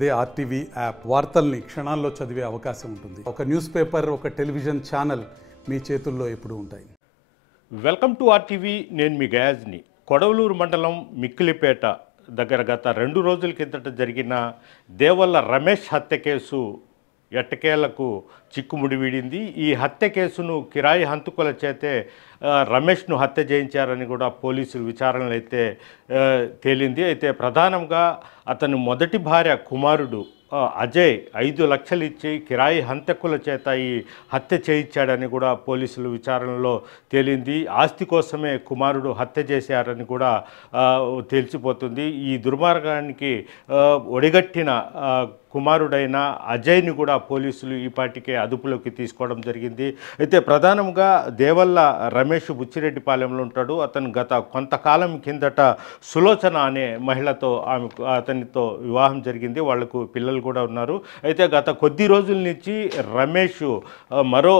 అదే RTV app వార్తల్ని క్షణాల్లో చదివే అవకాశం ఉంటుంది. ఒక న్యూస్ పేపర్, ఒక టెలివిజన్ ఛానల్ మీ చేతుల్లో ఎప్పుడూ ఉంటాయి. Welcome to RTV. నేను మీ గయాజ్ని. కొడవలూరు మండలం మిక్కిలిపేట దగ్గర గత 2 రోజుల కిందట జరిగిన దేవల్ల రమేష్ హత్య కేసు ఎట్టకేలకు చిక్కుముడి వీడింది. ఈ హత్య కేసును కిరాయి హంతకుల చేతే రమేష్ను హత్య చేయించారని కూడా పోలీసులు విచారణలు అయితే తేలింది. అయితే ప్రధానంగా అతని మొదటి భార్య కుమారుడు అజయ్ 5 లక్షలు ఇచ్చి కిరాయి హంతకుల చేత ఈ హత్య చేయించాడని కూడా పోలీసులు విచారణలో తేలింది. ఆస్తి కోసమే కుమారుడు హత్య చేశారని కూడా తెలిసిపోతుంది. ఈ దుర్మార్గానికి ఒడిగట్టిన కుమారుడైన అజయ్ని కూడా పోలీసులు ఈపాటికే అదుపులోకి తీసుకోవడం జరిగింది. అయితే ప్రధానంగా దేవల్ల రమేష్ బుచ్చిరెడ్డిపాలెంలో ఉంటాడు. అతను గత కొంతకాలం కిందట సులోచన అనే మహిళతో అతనితో వివాహం జరిగింది. వాళ్లకు పిల్లలు కూడా ఉన్నారు. అయితే గత కొద్ది రోజుల నుంచి రమేష్ మరో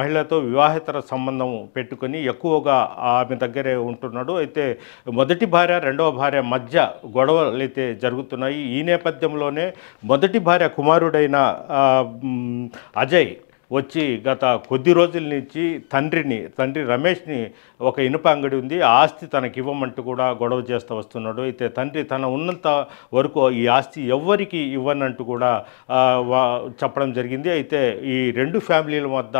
మహిళతో వివాహేతర సంబంధం పెట్టుకొని ఎక్కువగా ఆమె దగ్గరే ఉంటున్నాడు. అయితే మొదటి భార్య రెండవ భార్య మధ్య గొడవలు అయితే జరుగుతున్నాయి. ఈ నేపథ్యంలోనే మొదటి భార్య కుమారుడైన అజయ్ వచ్చి గత కొద్ది రోజుల నుంచి తండ్రి రమేష్ని ఒక ఇనుప అంగడి ఉంది, ఆ ఆస్తి తనకి ఇవ్వమంటూ కూడా గొడవ చేస్తూ వస్తున్నాడు. అయితే తండ్రి తన ఉన్నంత వరకు ఈ ఆస్తి ఎవ్వరికి ఇవ్వనంటూ కూడా చెప్పడం జరిగింది. అయితే ఈ 2 ఫ్యామిలీల వద్ద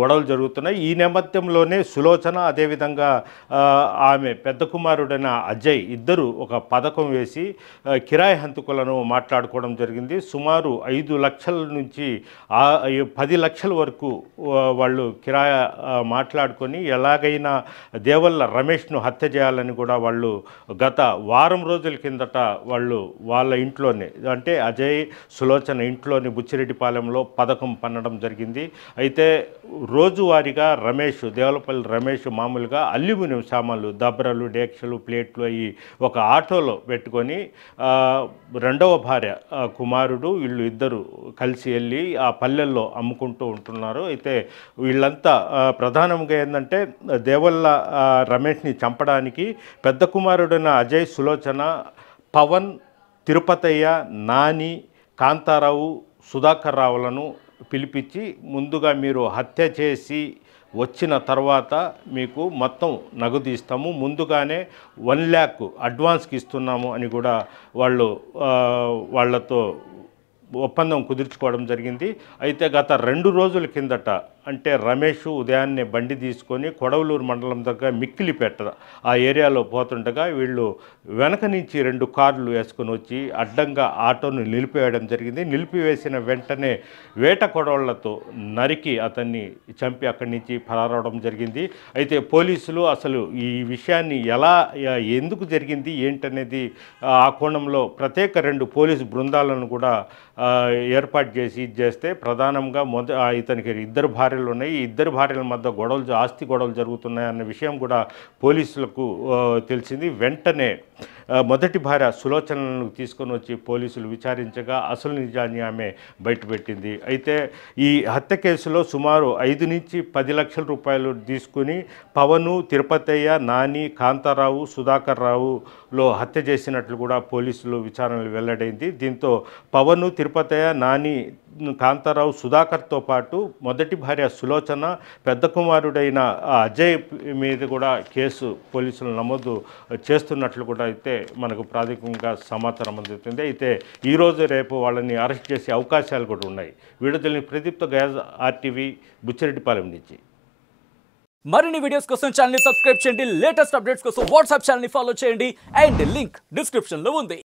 గొడవలు జరుగుతున్నాయి. ఈ నేపథ్యంలోనే సులోచన అదేవిధంగా ఆమె పెద్ద కుమారుడైన అజయ్ ఇద్దరు ఒక పథకం వేసి కిరాయి హంతకులను మాట్లాడుకోవడం జరిగింది. సుమారు 5 లక్షల నుంచి 10 లక్షల వరకు వాళ్ళు కిరాయి మాట్లాడుకొని ఎలాగైనా దేవల్ల రమేష్ను హత్య చేయాలని కూడా వాళ్ళు గత వారం రోజుల కిందట వాళ్ళు వాళ్ళ ఇంట్లోనే, అంటే అజయ్ సులోచన ఇంట్లోని బుచ్చిరెడ్డిపాలెంలో పథకం పన్నడం జరిగింది. అయితే రోజువారీగా దేవలపల్లి రమేష్ మామూలుగా అల్యూమినియం సామాన్లు, దబ్రలు, డేక్షలు, ప్లేట్లు అవి ఒక ఆటోలో పెట్టుకొని రెండవ భార్య కుమారుడు వీళ్ళు ఇద్దరు కలిసి వెళ్ళి ఆ పల్లెల్లో అమ్ముకుంటూ ఉంటున్నారు. అయితే వీళ్ళంతా ప్రధానంగా ఏంటంటే దేవల్ల రమేష్ని చంపడానికి పెద్ద కుమారుడైన అజయ్, సులోచన, పవన్, తిరుపతయ్య, నాని, కాంతారావు, సుధాకర్ రావులను పిలిపించి ముందుగా మీరు హత్య చేసి వచ్చిన తర్వాత మీకు మొత్తం నగదు ఇస్తాము, ముందుగానే 1 lakh అడ్వాన్స్కి ఇస్తున్నాము అని కూడా వాళ్ళతో ఒప్పందం కుదుర్చుకోవడం జరిగింది. అయితే గత 2 రోజుల కిందట అంటే రమేష్ ఉదయాన్నే బండి తీసుకొని కొడవలూరు మండలం దగ్గర మిక్కిలిపేట ఆ ఏరియాలో పోతుండగా వీళ్ళు వెనక నుంచి 2 కార్లు వేసుకొని వచ్చి అడ్డంగా ఆటోను నిలిపివేయడం జరిగింది. నిలిపివేసిన వెంటనే వేట కొడవళ్లతో నరికి అతన్ని చంపి అక్కడి నుంచి పరారవడం జరిగింది. అయితే పోలీసులు అసలు ఈ విషయాన్ని ఎందుకు జరిగింది ఏంటనేది ఆ కోణంలో ప్రత్యేక 2 పోలీసు బృందాలను కూడా ఏర్పాటు చేస్తే ప్రధానంగా ఇతనికి 2 భార్యలు ఉన్నాయి. ఈ 2 భార్యల మధ్య ఆస్తి గొడవలు జరుగుతున్నాయన్న విషయం కూడా పోలీసులకు తెలిసింది. వెంటనే మొదటి భార్య సులోచనను తీసుకొని వచ్చి పోలీసులు విచారించగా అసలు నిజాన్ని ఆమె బయటపెట్టింది. అయితే ఈ హత్య కేసులో సుమారు 5 నుంచి 10 లక్షల రూపాయలు తీసుకుని పవను, తిరుపతయ్య, నాని, కాంతారావు, సుధాకర్ రావులో హత్య చేసినట్లు కూడా పోలీసులు విచారణలు వెల్లడైంది. దీంతో పవను, తిరుపతయ్య, నాని, కాంతారావు, సుధాకర్తో పాటు మొదటి భార్య సులోచన, పెద్ద కుమారుడైన అజయ్ మీద కూడా కేసు పోలీసులు నమోదు చేస్తున్నట్లు కూడా అయితే మనకు ప్రాథమికంగా సమాచారం అందుతుంది. అయితే ఈరోజు రేపు వాళ్ళని అరెస్ట్ చేసే అవకాశాలు కూడా ఉన్నాయి. వీడియోని ప్రదీప్తో గయాజ్, ఆర్టీవీ, బుచ్చిరెడ్డిపాలెం నుంచి. మరిన్ని వీడియోస్ కోసం ఛానల్ ని సబ్స్క్రైబ్ చేయండి. లేటెస్ట్ అప్డేట్స్ కోసం వాట్సాప్ ఛానల్ ని ఫాలో చేయండి. అండ్ లింక్ డిస్క్రిప్షన్ లో ఉంది.